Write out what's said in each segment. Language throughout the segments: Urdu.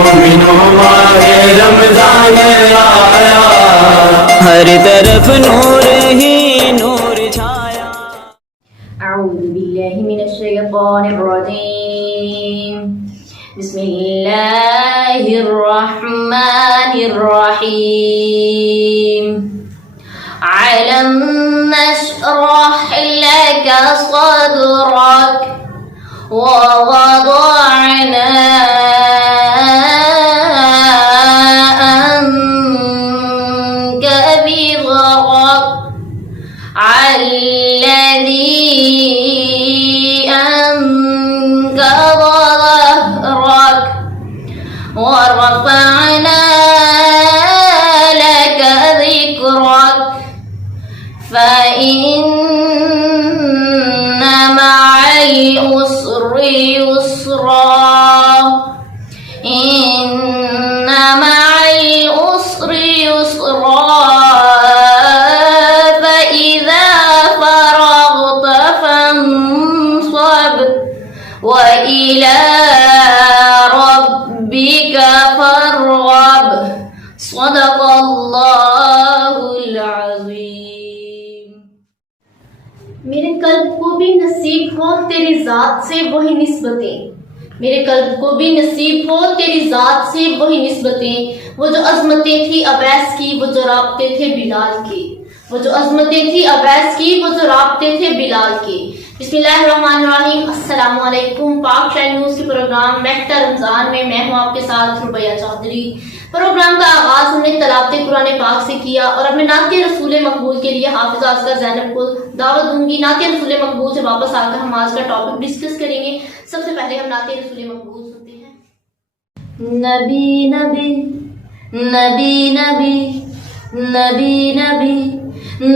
مومنوں ماہ رمضان آیا، ہر طرف نور ہی نور چھایا۔ اعوذ باللہ من الشیطان الرجیم، بسم اللہ الرحمن الرحیم۔ علم نشرح لك صدرك ووضعنا عنك وزرك الذي أنقض ظهرك ورفعنا لك ذكرك فإن مع العسر يسرا إن مع العسر يسرا فإذا فرغت فانصب وإلى ربك فارغب صدق اللہ العظیم۔ میرے قلب کو بھی نصیب ہو تیری ذات سے وہی نسبتیں، میرے قلب کو بھی نصیب ہو تیری ذات سے وہی نسبتیں، وہ جو عظمتیں تھی اویس کی، وہ جو رابطے تھے بلال کے، وہ جو عظمتیں تھی اویس کی، وہ جو رابطے تھے بلال کے۔ بسم اللہ الرحمن الرحیم۔ السلام علیکم۔ پاک شاہ نیوز کے پروگرام مہتہ رمضان میں میں ہوں آپ کے ساتھ ربیہ چودھری۔ پروگرام کا آغاز ہم نے تلاوت قرآن پاک سے کیا اور اب میں نعت رسول مقبول کے لیے حافظ اصغر زینب کو دعوت دوں گی۔ نعت رسول مقبول سے واپس آ کر ہم آج کا ٹاپک ڈسکس کریں گے۔ سب سے پہلے ہم نعت رسول مقبول سنتے ہیں۔ نبی نبی نبی نبی نبی نبی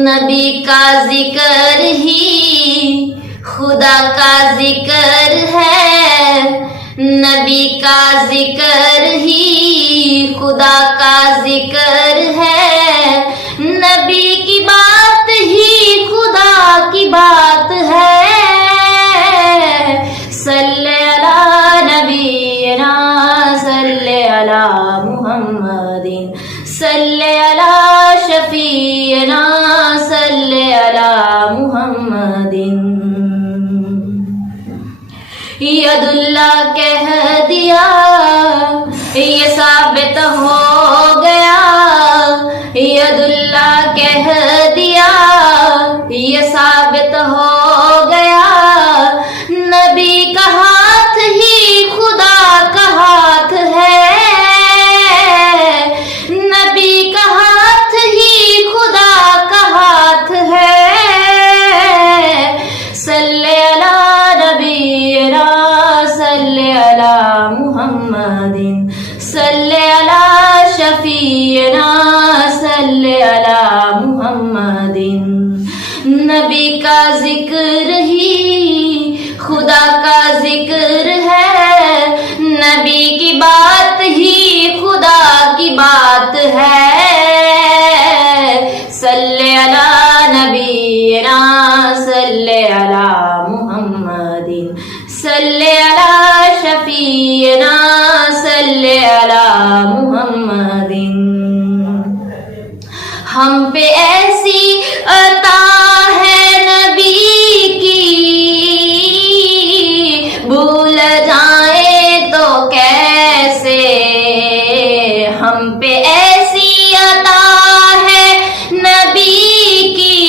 نبی کا ذکر ہی خدا کا ذکر ہے، نبی کا ذکر ہی خدا کا ذکر ہے، نبی کی بات ہی خدا کی بات ہے۔ صلی علی نبینا صلی علی محمد صلی علی شفیعنا صلی علی محمد۔ ید اللہ کہہ دیا یہ ثابت ہو گیا، ید اللہ کہہ دیا یہ ثابت ہو گیا، نبی کا ہاتھ ہی خدا کا ہاتھ ہے، نبی کا ہاتھ ہی خدا کا ہاتھ ہے۔ صلی علی نبینا صلی علی محمد صلی علی شفیعنا صلی علی محمد۔ نبی کا ذکر ہی خدا کا ذکر ہے، نبی کی بات ہی خدا کی بات ہے۔ صلی علی نبینا صلی علی محمد صلی علی شفیعنا صلی علی محمد۔ ہم پہ ایسی عطا ہے نبی کی، بھول جائیں تو کیسے، ہم پہ ایسی عطا ہے نبی کی،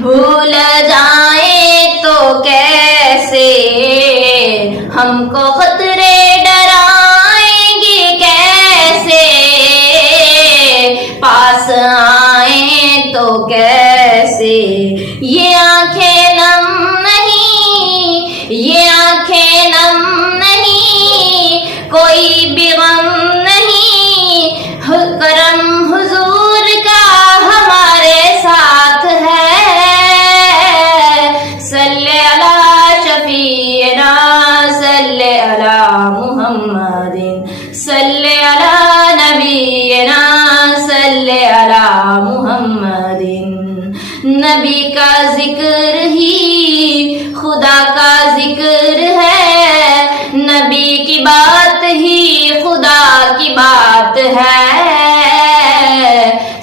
بھول جائیں تو کیسے، ہم کو خطرے ڈرائیں گے کیسے، پاس آئیں تو کیسے، یہ آنکھیں نم نہیں، یہ آنکھیں نم نہیں، کوئی بھی غم نہیں، کرم حضور کا ہمارے ساتھ ہے۔ صلی علی شفیعنا صلی علی محمد صلی علی نبینا صلی علی محمد۔ نبی کا ذکر ہی خدا کا ذکر ہے، نبی کی بات بات ہے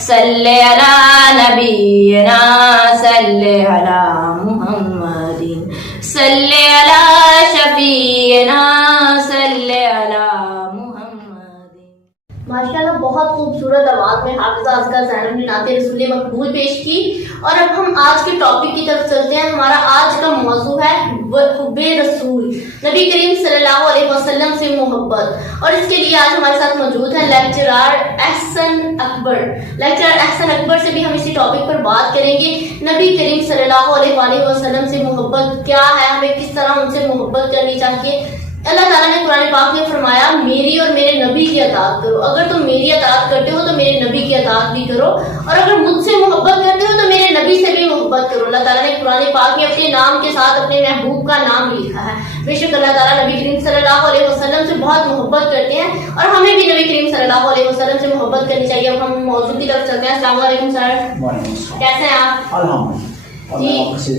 صلی علی نبینا صلی علی محمد صلی علی شفیعنا صلی علی محمد. ماشاءاللہ بہت خوبصورت آواز میں حافظہ اذکیٰ زینب نے نعت رسول مقبول پیش کی. اور اب ہم آج کے ٹاپک کی طرف چلتے ہیں. ہمارا آج کا موضوع ہے حب رسول، نبی کریم صلی اللہ علیہ وسلم سے محبت. اور اس کے لیے آج ہمارے ساتھ موجود ہیں لیکچرار احسن اکبر. لیکچرار احسن اکبر سے بھی ہم اسی ٹاپک پر بات کریں گے. نبی کریم صلی اللہ علیہ وسلم سے محبت کیا ہے، ہمیں کس طرح ان سے محبت کرنی چاہیے. اللہ تعالیٰ نے قرآن پاک میں فرمایا میری اور میرے نبی کی اطاعت کرو. اگر تم میری اطاعت کرتے ہو تو میرے نبی کی اطاعت بھی کرو، اور اگر مجھ سے محبت کرتے ہو تو میرے نبی سے بھی محبت کرو. اللہ تعالیٰ نے قرآن پاک میں اپنے نام کے ساتھ اپنے محبوب کا نام لکھا ہے. بے شک اللہ تعالیٰ نبی کریم صلی اللہ علیہ وسلم سے بہت محبت کرتے ہیں، اور ہمیں بھی نبی کریم صلی اللہ علیہ وسلم سے محبت کرنی چاہیے. اب ہم موضوع کی طرف چلتے ہیں. السلام علیکم سر، کیسے ہیں آپ؟ الحمدللہ جی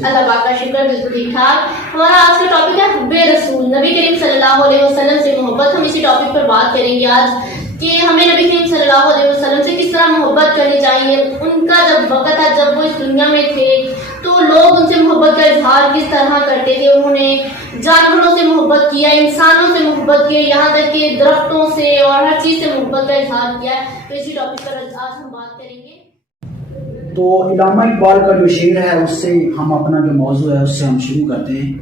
اللہ پاک کا شکر، بالکل ٹھیک ٹھاک. ہمارا آج کا ٹاپک ہے حب رسول، نبی کریم صلی اللہ علیہ وسلم سے محبت. ہم اسی ٹاپک پر بات کریں گے آج کہ ہمیں نبی کریم صلی اللہ علیہ وسلم سے کس طرح محبت کرنی چاہیے. ان کا جب وقت تھا جب وہ اس دنیا میں تھے تو لوگ ان سے محبت کا اظہار کس طرح کرتے تھے. انہوں نے جانوروں سے محبت کیا، انسانوں سے محبت کی، یہاں تک کہ درختوں سے اور ہر چیز سے محبت کا اظہار کیا. تو اسی ٹاپک پر آج ہم بات کریں گے. تو علامہ اقبال کا جو شعر ہے اس سے ہم اپنا جو موضوع ہے اس سے ہم شروع کرتے ہیں.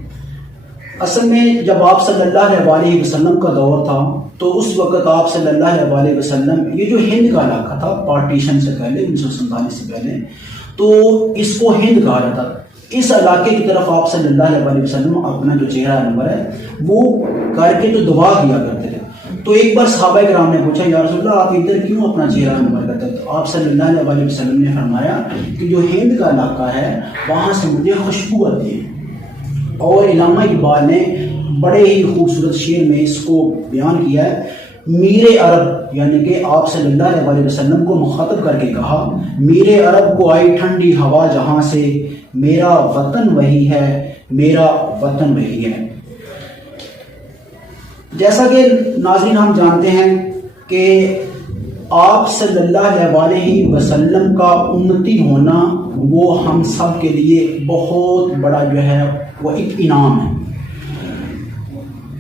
اصل میں جب آپ صلی اللہ علیہ وسلم کا دور تھا تو اس وقت آپ صلی اللہ علیہ وسلم، یہ جو ہند کا علاقہ تھا پارٹیشن سے پہلے 1947 سے پہلے، تو اس کو ہند کہا جاتا. اس علاقے کی طرف آپ صلی اللہ علیہ وسلم اپنا جو چہرہ نمبر ہے وہ کر کے تو دعا کیا کرتے تھے. تو ایک بار صحابہ کرام نے پوچھا یا رسول اللہ آپ ادھر کیوں اپنا چہرہ نمبر کرتے ہیں؟ تو آپ صلی اللہ علیہ وسلم نے فرمایا کہ جو ہند کا علاقہ ہے وہاں سے مجھے خوشبو آتی ہے. اور علامہ اقبال نے بڑے ہی خوبصورت شعر میں اس کو بیان کیا ہے. میرے عرب، یعنی کہ آپ صلی اللہ علیہ وسلم کو مخاطب کر کے کہا میرے عرب کو آئی ٹھنڈی ہوا جہاں سے، میرا وطن وہی ہے، میرا وطن وہی ہے. جیسا کہ ناظرین ہم جانتے ہیں کہ آپ صلی اللہ علیہ وسلم کا امتی ہونا وہ ہم سب کے لیے بہت بڑا جو ہے وہ ایک انعام ہے.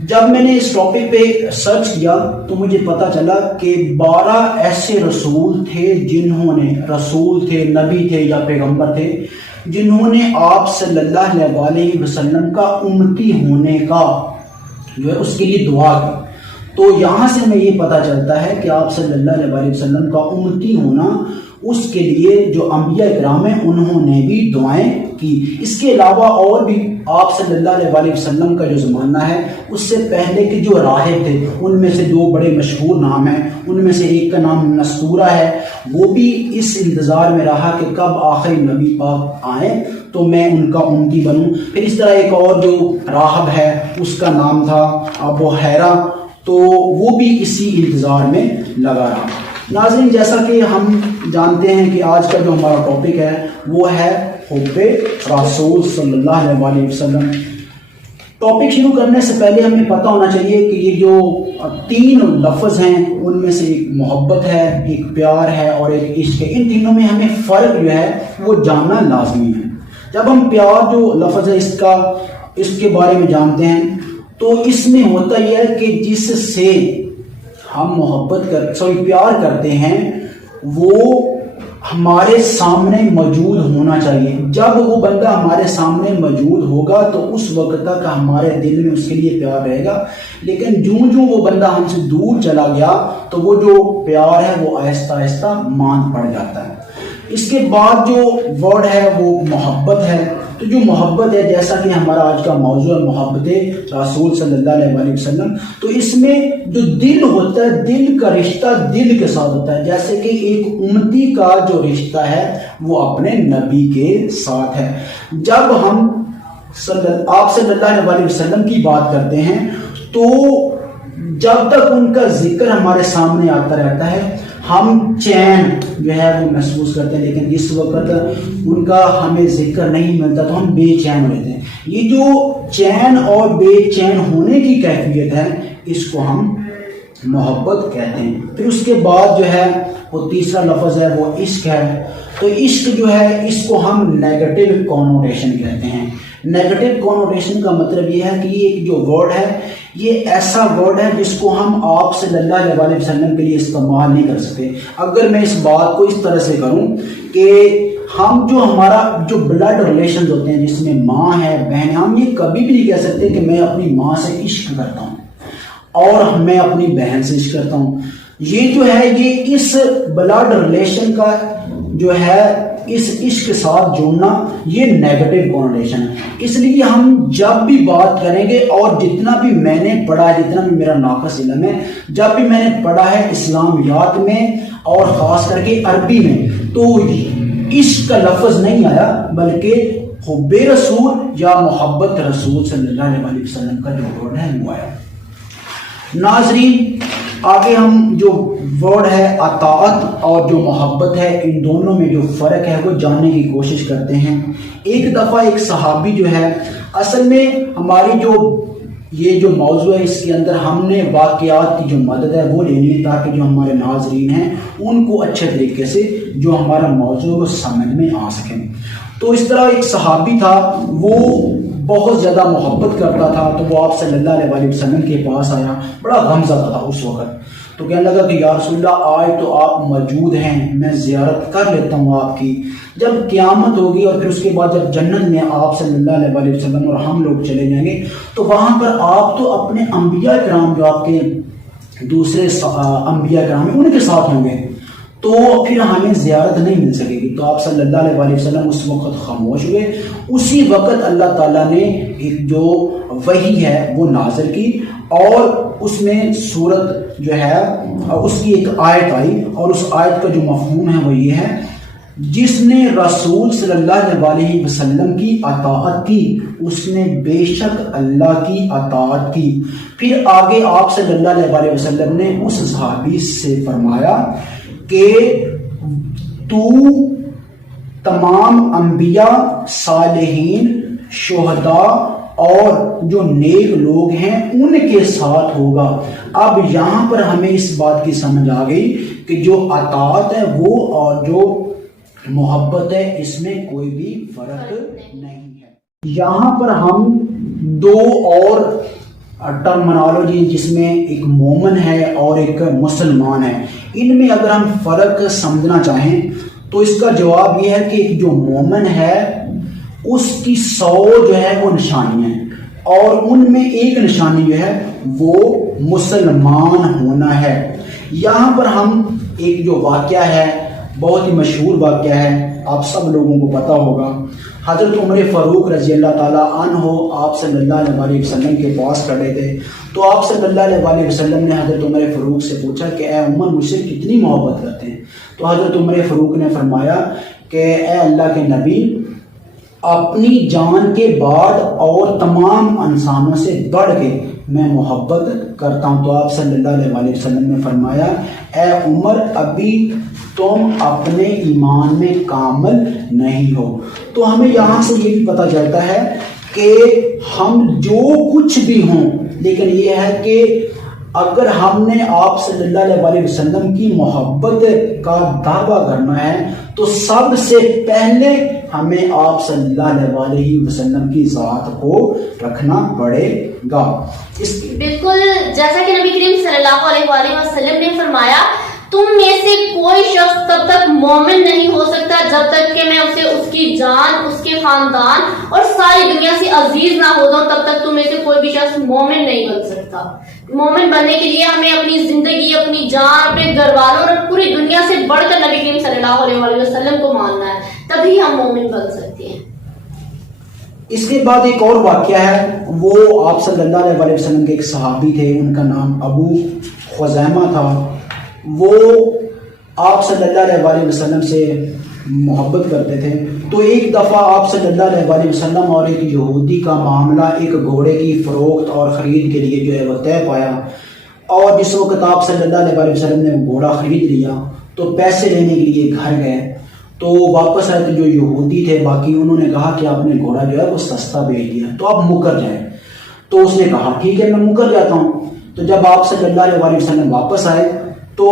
جب میں نے اس ٹاپک پہ سرچ کیا تو مجھے پتا چلا کہ 12 ایسے رسول تھے جنہوں نے، رسول تھے، نبی تھے یا پیغمبر تھے، جنہوں نے آپ صلی اللہ علیہ وسلم کا امتی ہونے کا جو ہے اس کے لیے دعا کی. تو یہاں سے میں یہ پتہ چلتا ہے کہ آپ صلی اللہ علیہ وسلم کا امتی ہونا اس کے لیے جو انبیاء کرام ہیں انہوں نے بھی دعائیں کی. اس کے علاوہ اور بھی آپ صلی اللہ علیہ وسلم کا جو زمانہ ہے اس سے پہلے کے جو راہب تھے ان میں سے 2 بڑے مشہور نام ہیں. ان میں سے ایک کا نام نستورہ ہے، وہ بھی اس انتظار میں رہا کہ کب آخری نبی پاک آئیں تو میں ان کا امتی بنوں. پھر اس طرح ایک اور جو راہب ہے اس کا نام تھا ابو حیرہ، تو وہ بھی اسی انتظار میں لگا رہا. ناظرین جیسا کہ ہم جانتے ہیں کہ آج کا جو ہمارا ٹاپک ہے وہ ہے حب رسول صلی اللہ علیہ وسلم. ٹاپک شروع کرنے سے پہلے ہمیں پتہ ہونا چاہیے کہ یہ جو 3 لفظ ہیں ان میں سے ایک محبت ہے، ایک پیار ہے اور ایک عشق ہے. ان تینوں میں ہمیں فرق جو ہے وہ جاننا لازمی ہے. جب ہم پیار جو لفظ ہے اس کے بارے میں جانتے ہیں تو اس میں ہوتا یہ ہے کہ جس سے ہم پیار کرتے ہیں وہ ہمارے سامنے موجود ہونا چاہیے. جب وہ بندہ ہمارے سامنے موجود ہوگا تو اس وقت تک ہمارے دل میں اس کے لیے پیار رہے گا، لیکن جوں وہ بندہ ہم سے دور چلا گیا تو وہ جو پیار ہے وہ آہستہ آہستہ ماند پڑ جاتا ہے. اس کے بعد جو ورڈ ہے وہ محبت ہے. تو جو محبت ہے جیسا کہ ہمارا آج کا موضوع ہے محبت رسول صلی اللہ علیہ وسلم، تو اس میں جو دل ہوتا ہے دل کا رشتہ دل کے ساتھ ہوتا ہے. جیسے کہ ایک امتی کا جو رشتہ ہے وہ اپنے نبی کے ساتھ ہے. جب ہم آپ صلی اللہ علیہ وسلم کی بات کرتے ہیں تو جب تک ان کا ذکر ہمارے سامنے آتا رہتا ہے ہم چین جو ہے وہ محسوس کرتے ہیں، لیکن اس وقت ان کا ہمیں ذکر نہیں ملتا تو ہم بے چین رہتے ہیں. یہ جو چین اور بے چین ہونے کی کیفیت ہے اس کو ہم محبت کہتے ہیں. پھر اس کے بعد جو ہے وہ تیسرا لفظ ہے وہ عشق ہے. تو عشق جو ہے اس کو ہم نیگیٹو کونوٹیشن کہتے ہیں. نیگیٹو کونوٹیشن کا مطلب یہ ہے کہ یہ جو ورڈ ہے یہ ایسا ورڈ ہے جس کو ہم آپ صلی اللہ علیہ وسلم کے لیے استعمال نہیں کر سکتے. اگر میں اس بات کو اس طرح سے کروں کہ ہم جو ہمارا جو بلڈ ریلیشنز ہوتے ہیں جس میں ماں ہے بہن، ہم یہ کبھی بھی نہیں کہہ سکتے کہ میں اپنی ماں سے عشق کرتا ہوں اور میں اپنی بہن سے عشق کرتا ہوں. یہ جو ہے یہ اس بلڈ ریلیشن کا جو ہے اس عشق کے ساتھ جڑنا یہ نیگیٹو کونوٹیشن ہے. اس لیے ہم جب بھی بات کریں گے اور جتنا بھی میں نے پڑھا ہے، جتنا بھی میرا ناقص علم ہے، جب بھی میں نے پڑھا ہے اسلامیات میں اور خاص کر کے عربی میں، تو عشق کا لفظ نہیں آیا بلکہ حب رسول یا محبت رسول صلی اللہ علیہ وسلم کا جو ورڈ ہے وہ آیا. ناظرین آگے ہم جو ورڈ ہے اطاعت اور جو محبت ہے ان دونوں میں جو فرق ہے وہ جاننے کی کوشش کرتے ہیں. ایک دفعہ ایک صحابی جو ہے، اصل میں ہماری جو یہ جو موضوع ہے اس کے اندر ہم نے واقعات کی جو مدد ہے وہ لینی ہے تاکہ جو ہمارے ناظرین ہیں ان کو اچھے طریقے سے جو ہمارا موضوع ہے وہ سمجھ میں آ سکیں. تو اس طرح ایک صحابی تھا، وہ بہت زیادہ محبت کرتا تھا. تو وہ آپ صلی اللہ علیہ وسلم کے پاس آیا، بڑا غم زدہ تھا اس وقت. تو کہنے لگا کہ یا رسول اللہ آج تو آپ موجود ہیں، میں زیارت کر لیتا ہوں آپ کی. جب قیامت ہوگی اور پھر اس کے بعد جب جنت میں آپ صلی اللہ علیہ وسلم اور ہم لوگ چلے جائیں گے تو وہاں پر آپ تو اپنے انبیاء کرام جو آپ کے دوسرے انبیاء کرام ہیں ان کے ساتھ ہوں گے، تو پھر ہمیں زیارت نہیں مل سکے گی. تو آپ صلی اللہ علیہ وسلم اس وقت خاموش ہوئے. اسی وقت اللہ تعالیٰ نے ایک جو وحی ہے وہ نازل کی اور اس میں سورت جو ہے اس کی ایک آیت آئی اور اس آیت کا جو مفہوم ہے وہ یہ ہے، جس نے رسول صلی اللہ علیہ وسلم کی اطاعت کی اس نے بے شک اللہ کی اطاعت کی. پھر آگے آپ صلی اللہ علیہ وسلم نے اس صحابی سے فرمایا کہ تو تمام انبیاء، صالحین، شہداء اور جو نیک لوگ ہیں ان کے ساتھ ہوگا. اب یہاں پر ہمیں اس بات کی سمجھ آ گئی کہ جو اطاعت ہے وہ اور جو محبت ہے اس میں کوئی بھی فرق نہیں ہے. یہاں پر ہم دو اور ٹرمنالوجی جس میں ایک مومن ہے اور ایک مسلمان ہے، ان میں اگر ہم فرق سمجھنا چاہیں تو اس کا جواب یہ ہے کہ ایک جو مومن ہے اس کی 100 جو ہے وہ نشانیاں ہیں اور ان میں ایک نشانی جو ہے وہ مسلمان ہونا ہے. یہاں پر ہم ایک جو واقعہ ہے بہت ہی مشہور واقعہ ہے، آپ سب لوگوں کو پتہ ہوگا. حضرت عمر فاروق رضی اللہ تعالیٰ عنہ آپ صلی اللہ علیہ وسلم کے پاس کھڑے تھے. تو آپ صلی اللہ علیہ وسلم نے حضرت عمر فاروق سے پوچھا کہ اے عمر مجھ سے کتنی محبت کرتے ہیں؟ تو حضرت عمر فاروق نے فرمایا کہ اے اللہ کے نبی، اپنی جان کے بعد اور تمام انسانوں سے بڑھ کے میں محبت کرتا ہوں. تو آپ صلی اللہ علیہ وسلم نے فرمایا اے عمر ابھی تم اپنے ایمان میں کامل نہیں ہو. تو ہمیں یہاں سے یہ بھی پتہ چلتا ہے کہ ہم جو کچھ بھی ہوں لیکن یہ ہے کہ اگر ہم نے آپ صلی اللہ علیہ وسلم کی محبت کا دعویٰ کرنا ہے تو سب سے پہلے ہمیں آپ صلی اللہ علیہ وسلم کی ذات کو رکھنا پڑے گا. بالکل جیسا کہ نبی کریم صلی اللہ علیہ وسلم نے فرمایا تم میں سے کوئی شخص تب تک مومن نہیں ہو سکتا جب تک کہ میں اسے اس کی جان، اس کے خاندان اور ساری دنیا سے عزیز نہ ہو جاؤں، تب تک تم میں سے کوئی بھی شخص مومن نہیں بن سکتا. مومن بننے کے لیے ہمیں اپنی زندگی، اپنی جان، اپنے گھر والوں اور پوری دنیا سے بڑھ کر نبی کریم صلی اللہ علیہ وسلم کو ماننا ہے، تبھی ہم مومن بن سکتے ہیں. اس کے بعد ایک اور واقعہ ہے، وہ آپ صلی اللہ علیہ وسلم کے ایک صحابی تھے، ان کا نام ابو خزیمہ تھا. وہ آپ صلی اللہ علیہ وسلم سے محبت کرتے تھے. تو ایک دفعہ آپ صلی اللہ علیہ وسلم اور ایک یہودی کا معاملہ ایک گھوڑے کی فروخت اور خرید کے لیے جو ہے وہ طے پایا. اور جس وقت آپ صلی اللہ علیہ وسلم نے گھوڑا خرید لیا تو پیسے لینے کے لیے گھر گئے. تو واپس آئے تو جو یہودی تھے باقی انہوں نے کہا کہ آپ نے گھوڑا جو ہے وہ سستا بیچ دیا تو آپ مکر جائیں. تو اس نے کہا ٹھیک ہے میں مکر جاتا ہوں. تو جب آپ صلی اللہ علیہ وسلم واپس آئے تو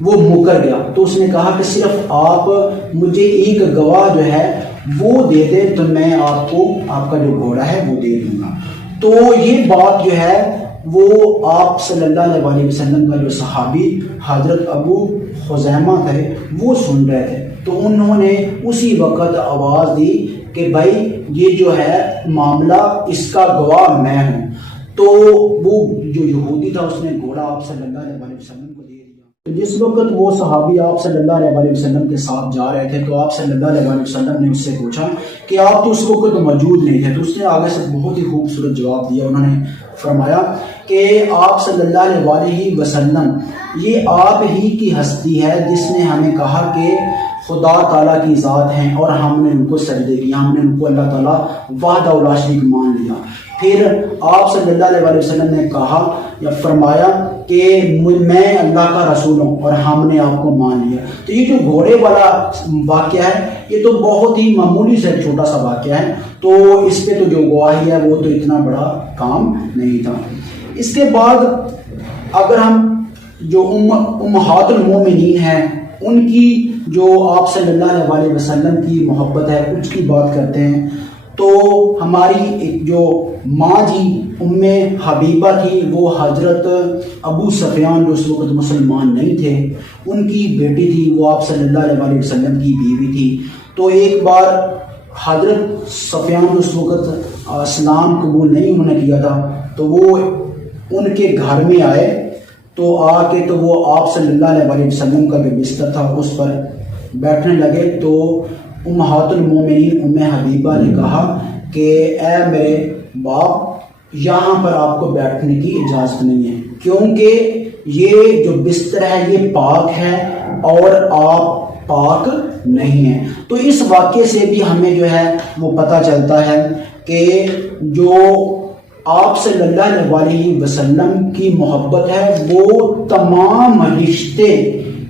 وہ مکر گیا. تو اس نے کہا کہ صرف آپ مجھے ایک گواہ جو ہے وہ دے دے تو میں آپ کو آپ کا جو گھوڑا ہے وہ دے دوں گا. تو یہ بات جو ہے وہ آپ صلی اللہ علیہ وسلم کا جو صحابی حضرت ابو خزیمہ تھے وہ سن رہے تھے. تو انہوں نے اسی وقت آواز دی کہ بھائی یہ جو ہے معاملہ اس کا گواہ میں ہوں. تو وہ جو یہودی تھا اس نے گھوڑا آپ صلی اللہ علیہ وسلم کو دے دیا. جس وقت وہ صحابی آپ صلی اللہ علیہ وسلم کے ساتھ جا رہے تھے تو آپ صلی اللہ علیہ وسلم نے اس سے پوچھا کہ آپ تو اس وقت موجود نہیں تھے. تو اس نے آگے سے بہت ہی خوبصورت جواب دیا. انہوں نے فرمایا کہ آپ صلی اللہ علیہ وسلم یہ آپ ہی کی ہستی ہے جس نے ہمیں کہا کہ خدا تعالیٰ کی ذات ہیں اور ہم نے ان کو سجدے کیا, ہم نے ان کو اللہ تعالیٰ وحدہ لا شریک مان لیا. پھر آپ صلی اللہ علیہ وسلم نے کہا یا فرمایا کہ میں اللہ کا رسول ہوں اور ہم نے آپ کو مان لیا. تو یہ جو گھوڑے والا واقعہ ہے یہ تو بہت ہی معمولی سے چھوٹا سا واقعہ ہے. تو اس پہ تو جو گواہی ہے وہ تو اتنا بڑا کام نہیں تھا. اس کے بعد اگر ہم جو امہات المومنین ہیں ان کی جو آپ صلی اللہ علیہ وسلم کی محبت ہے اس کی بات کرتے ہیں تو ہماری ایک جو ماں جی ام حبیبہ تھی وہ حضرت ابو سفیان جو اس وقت مسلمان نہیں تھے ان کی بیٹی تھی, وہ آپ صلی اللہ علیہ وسلم کی بیوی تھی. تو ایک بار حضرت سفیان جو اس وقت اسلام قبول نہیں انہوں نے کیا تھا تو وہ ان کے گھر میں آئے. تو آ کے تو وہ آپ صلی اللہ علیہ وسلم کا جو بستر تھا اس پر بیٹھنے لگے. تو امہات المومنین ام حبیبہ نے کہا کہ اے میرے باپ یہاں پر آپ کو بیٹھنے کی اجازت نہیں ہے کیونکہ یہ جو بستر ہے یہ پاک ہے اور آپ پاک نہیں ہیں. تو اس واقعے سے بھی ہمیں جو ہے وہ پتہ چلتا ہے کہ جو آپ صلی اللہ علیہ وسلم کی محبت ہے وہ تمام رشتے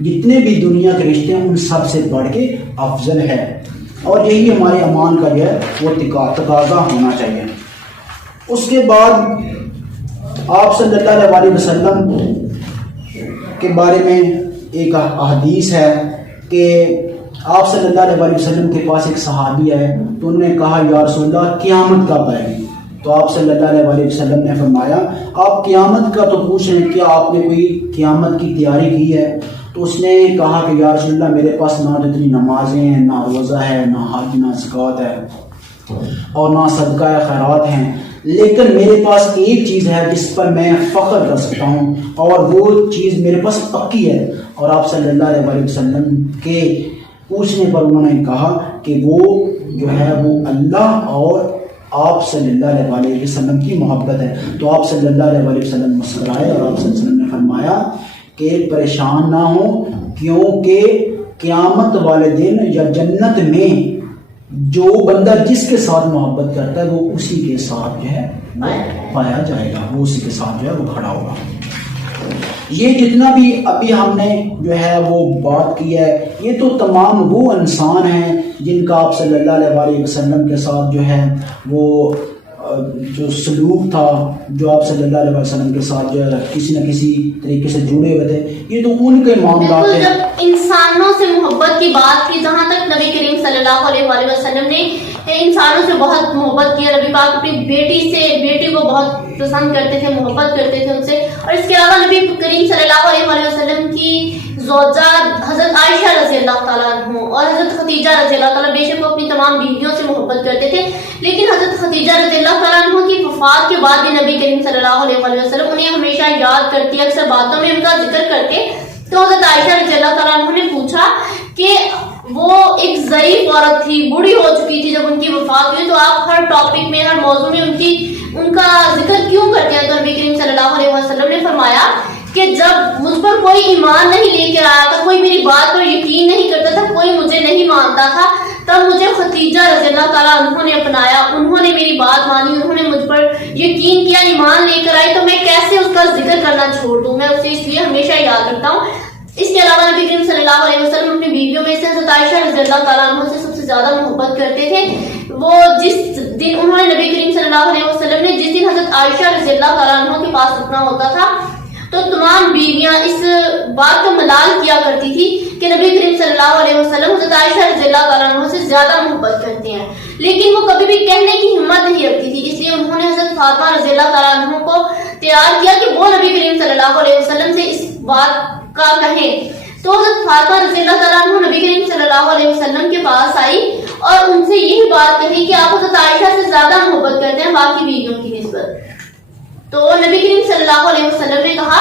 جتنے بھی دنیا کے رشتے ہیں ان سب سے بڑھ کے افضل ہے اور یہی ہمارے ایمان کا جو ہے وہ تقاضا ہونا چاہیے. اس کے بعد آپ صلی اللہ علیہ وسلم کے بارے میں ایک حدیث ہے کہ آپ صلی اللہ علیہ وسلم کے پاس ایک صحابی ہے تو انہوں نے کہا یا رسول اللہ قیامت کب آئے گی. تو آپ صلی اللہ علیہ وسلم نے فرمایا آپ قیامت کا تو پوچھ رہے ہیں کیا آپ نے کوئی قیامت کی تیاری کی ہے. تو اس نے کہا کہ یا رسول اللہ میرے پاس نہ اتنی نمازیں ہیں, نہ روزہ ہے, نہ حج, نہ زکوٰۃ ہے اور نہ صدقہ خیرات ہیں, لیکن میرے پاس ایک چیز ہے جس پر میں فخر کر سکتا ہوں اور وہ چیز میرے پاس پکی ہے. اور آپ صلی اللہ علیہ وسلم کے پوچھنے پر انہوں نے کہا کہ وہ جو ہے وہ اللہ اور آپ صلی اللہ علیہ وسلم کی محبت ہے. تو آپ صلی اللہ علیہ وسلم مسکرائے اور آپ صلی اللہ علیہ وسلم نے فرمایا کہ پریشان نہ ہوں کیونکہ قیامت والے دن یا جنت میں جو بندہ جس کے ساتھ محبت کرتا ہے وہ اسی کے ساتھ جو ہے پایا جائے گا, وہ اسی کے ساتھ جو ہے وہ کھڑا ہوگا. یہ جتنا بھی ابھی ہم نے جو ہے وہ بات کی ہے یہ تو تمام وہ انسان ہیں جن کا آپ صلی اللہ علیہ وسلم کے ساتھ جو ہے وہ جو سلوک تھا, جو آپ صلی اللہ علیہ وسلم کے ساتھ جو ہے کسی نہ کسی طریقے سے جڑے ہوئے تھے. یہ تو ان کے معاملات ہیں. جب انسانوں سے محبت کی بات کی, جہاں تک نبی کریم صلی اللہ علیہ وسلم نے انسانوں سے بہت محبت کی, نبی پاک اپنی بیٹی کو بہت پسند کرتے تھے, محبت کرتے تھے ان سے. اور اس کے علاوہ نبی کریم صلی اللہ علیہ وسلم کی زوجہ حضرت عائشہ رضی اللہ تعالیٰ عنہ اور حضرت خدیجہ رضی اللہ تعالیٰ, بے شک وہ اپنی تمام بیویوں سے محبت کرتے تھے, لیکن حضرت خدیجہ رضی اللہ تعالیٰ عنہ کی وفات کے بعد بھی نبی کریم صلی اللہ علیہ وسلم انہیں ہمیشہ یاد کرتی, اکثر باتوں میں ان کا ذکر کرتے. تو حضرت عائشہ رضی اللہ تعالیٰ عنہ نے پوچھا کہ وہ ایک ضعیف عورت تھی, بوڑھی ہو چکی تھی جب ان کی وفات ہوئی, تو آپ ہر ٹاپک میں ہر موضوع میں ان کا ذکر کیوں کرتے ہیں؟ تو نبی کریم صلی اللہ علیہ وسلم نے فرمایا کہ جب مجھ پر کوئی ایمان نہیں لے کے آیا تھا, کوئی میری بات پر یقین نہیں کرتا تھا, کوئی مجھے نہیں مانتا تھا, تب مجھے خدیجہ رضی اللہ تعالیٰ عنہ نے اپنایا, انہوں نے میری بات مانی, انہوں نے مجھ پر یقین کیا, ایمان لے کر آئی, تو میں کیسے اس کا ذکر کرنا چھوڑ دوں؟ میں اسے اس لیے ہمیشہ یاد کرتا ہوں. اس کے علاوہ نبی کریم صلی اللہ علیہ وسلم اپنی بیویوں میں سے حضرت عائشہ رضی اللہ تعالیٰ عنہ سے سب سے زیادہ محبت کرتے تھے. وہ جس دن انہوں نے نبی کریم صلی اللہ علیہ وسلم نے جس دن حضرت عائشہ رضی اللہ تعالیٰ عنہ کے پاس رکنا ہوتا تھا تو تمام بیویاں اس بات کا ملال کیا کرتی تھی کہ نبی کریم صلی اللہ علیہ وسلم حضرت عائشہ رضی اللہ تعالیٰ عنہ سے زیادہ محبت کرتے ہیں، لیکن وہ کبھی بھی کہنے کی ہمت نہیں رکھتی تھی، اس لیے انہوں نے حضرت فاطمہ رضی اللہ تعالیٰ عنہ کو تیار کیا کہ وہ نبی کریم صلی اللہ علیہ وسلم سے اس بات کا کہیں۔ تو حضرت فاطمہ رضی اللہ تعالیٰ عنہ نبی کریم صلی اللہ علیہ وسلم کے پاس آئی اور ان سے یہی بات کہی کہ آپ حضرت عائشہ سے زیادہ محبت کرتے ہیں باقی بیویوں کی نسبت۔ تو نبی کریم صلی اللہ علیہ وسلم نے کہا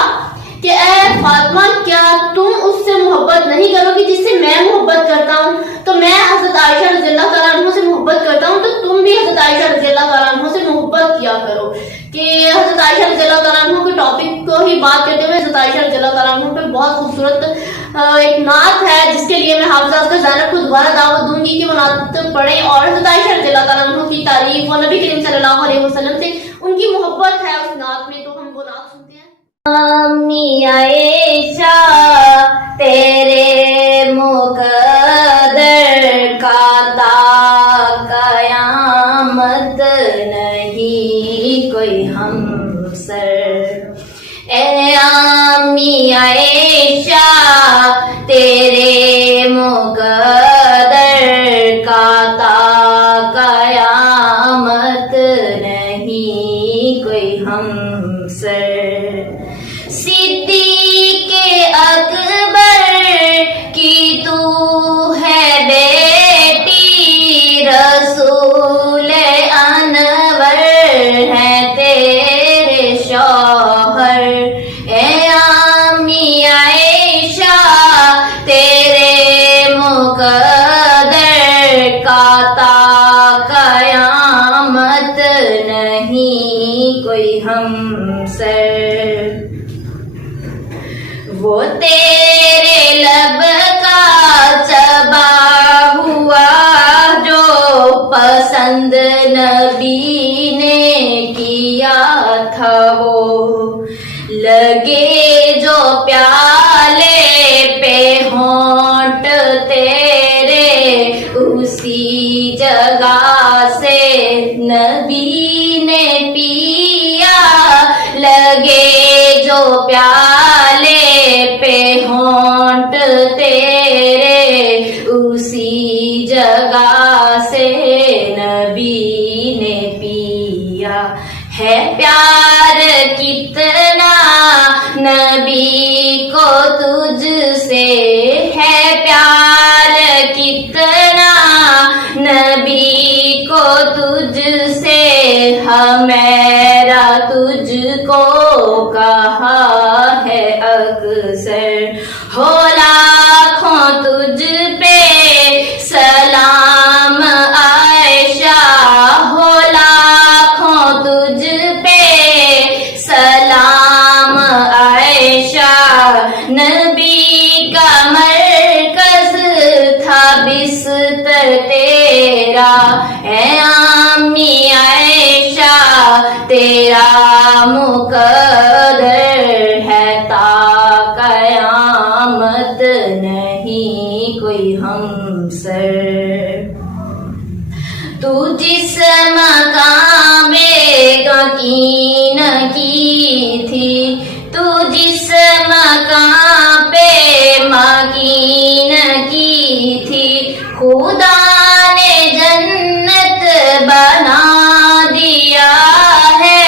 کہ اے فاطمہ، کیا تم اس سے محبت نہیں کرو گی جس سے میں محبت کرتا ہوں؟ تو میں حضرت عائشہ رضی اللہ تعالیٰ عنہ سے محبت کرتا ہوں، تو تم بھی حضرت عائشہ رضی اللہ تعالیٰ عنہ سے محبت کیا کرو۔ کہ حضرت عائشہ رضی اللہ تعالیٰ عنہ کے ٹاپک کو ہی بات کرتے ہوئے حضرت عائشہ رضی اللہ تعالیٰ عنہ پہ بہت خوبصورت ایک نعت ہے جس کے لیے میں حافظہ اصغر زینب کو دوبارہ دعوت دوں گی کہ وہ نعت پڑھیں اور حضرت عائشہ رضی اللہ تعالیٰ عنہ کی تعریف اور نبی کریم صلی اللہ علیہ وسلم سے ان کی محبت ہے اس نعت میں، تو ہم وہ نعت سنتے ہیں۔ امی عائشہ تیرے مقدر کا تا قیامت نہیں کوئی ہمسر، اے امی عائشہ تیرے مقدر کا تا قیامت نہیں کوئی ہمسر، صدیق اکبر کی تو ہے بیٹی، رسول انور ہے تیرے شوہر، اے امی عائشہ تیرے مقدر کا تا قیامت نہیں کوئی ہمسر، وہ تیرے لب کا چبا ہوا جو پسند نبی نے کیا تھا، وہ لگے جو پیالے پہ ہونٹ تیرے اسی جگہ سے نبی نے پیا، لگے جو پیالے پہ ہونٹ تیرے اسی جگہ سے نبی نے پیا، ہے پیار کتنا نبی کو تجھ سے، ہے پیار کتنا نبی کو تجھ سے، ہمیرا تجھ کو کہا ہے اکثر، ہو لاکھوں تجھ پہ سلام عائشہ، ہو لاکھوں تجھ پہ سلام عائشہ، نبی کا مرکز تھا بستر تیرا، اے امی عائشہ تیرا مقدر ہے تا قیامت نہیں کوئی ہمسر، تو جس مقام یقین کی تھی، تو جس مقام پہ مکین کی تھی، خدا نے جنت بنا دیا ہے،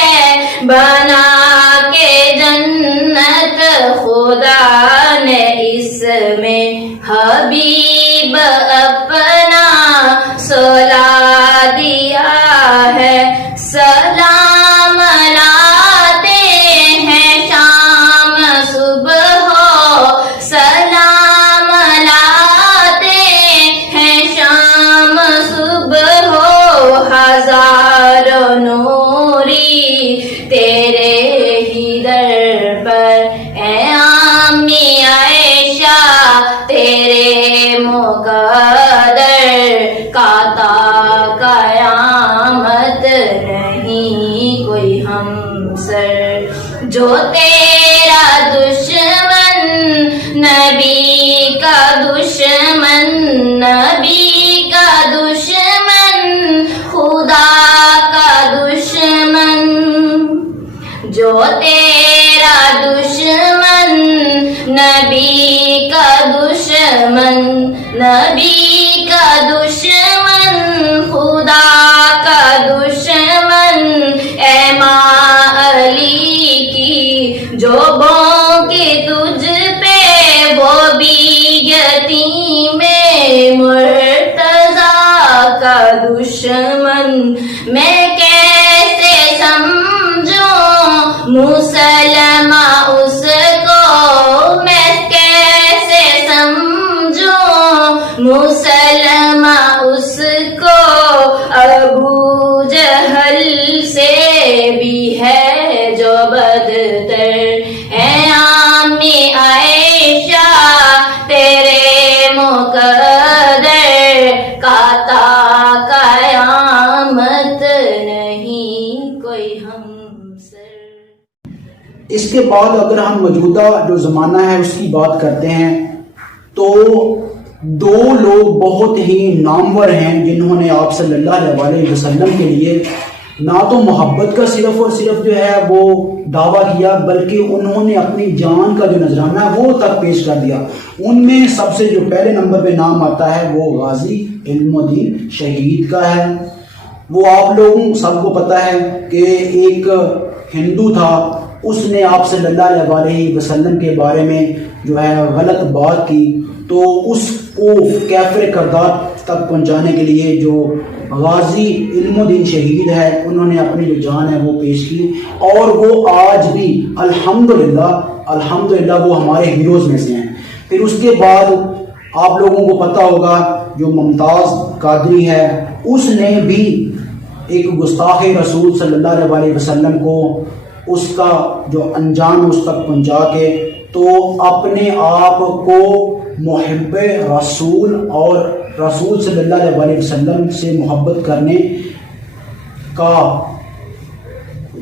بنا کے جنت خدا نے اس میں حبیب اپنا سلا دیا ہے، سلام لاتے ہیں شام صبح ہو، سلام لاتے ہیں شام صبح ہو، ہزاروں نوری تیرے ہی در پر، اے امی عائشہ تیرے مقدر کا تا قیامت نہیں کوئی ہمسر، جو تیرا دشمن نبی کا دشمن، نبی کا دشمن جو تیرا دشمن نبی کا دشمن، نبی کا دشمن، خدا کا دشمن، اے ماں علی کی جو بونکے تجھ پہ وہ بھی یتیم مرتضیٰ کا دشمن، میں کیسے سمجھوں مسلمہ اس کو، میں کیسے سمجھوں مسلمہ اس کو، ابو جہل سے بھی ہے جو بدتر، ہے عامی عائشہ تیرے مقدر کا تا قیامت نہیں کوئی ہم سر۔ اس کے بعد اگر ہم موجودہ جو زمانہ ہے اس کی بات کرتے ہیں تو دو لوگ بہت ہی نامور ہیں جنہوں نے آپ صلی اللہ علیہ وسلم کے لیے نہ تو محبت کا صرف اور صرف جو ہے وہ دعویٰ کیا، بلکہ انہوں نے اپنی جان کا جو نذرانہ ہے وہ تک پیش کر دیا۔ ان میں سب سے جو پہلے نمبر پہ نام آتا ہے وہ غازی علم الدین شہید کا ہے۔ وہ آپ لوگوں سب کو پتہ ہے کہ ایک ہندو تھا، اس نے آپ صلی اللہ علیہ وسلم کے بارے میں جو ہے غلط بات کی، تو اس کو کافر کردار تک پہنچانے کے لیے جو غازی علم الدین شہید ہے انہوں نے اپنی جو جان ہے وہ پیش کی، اور وہ آج بھی الحمدللہ وہ ہمارے ہیروز میں سے ہیں۔ پھر اس کے بعد آپ لوگوں کو پتہ ہوگا جو ممتاز قادری ہے، اس نے بھی ایک گستاخ رسول صلی اللہ علیہ وسلم کو اس کا جو انجام اس تک پہنچا کے تو اپنے آپ کو محب رسول اور رسول صلی اللہ علیہ وسلم سے محبت کرنے کا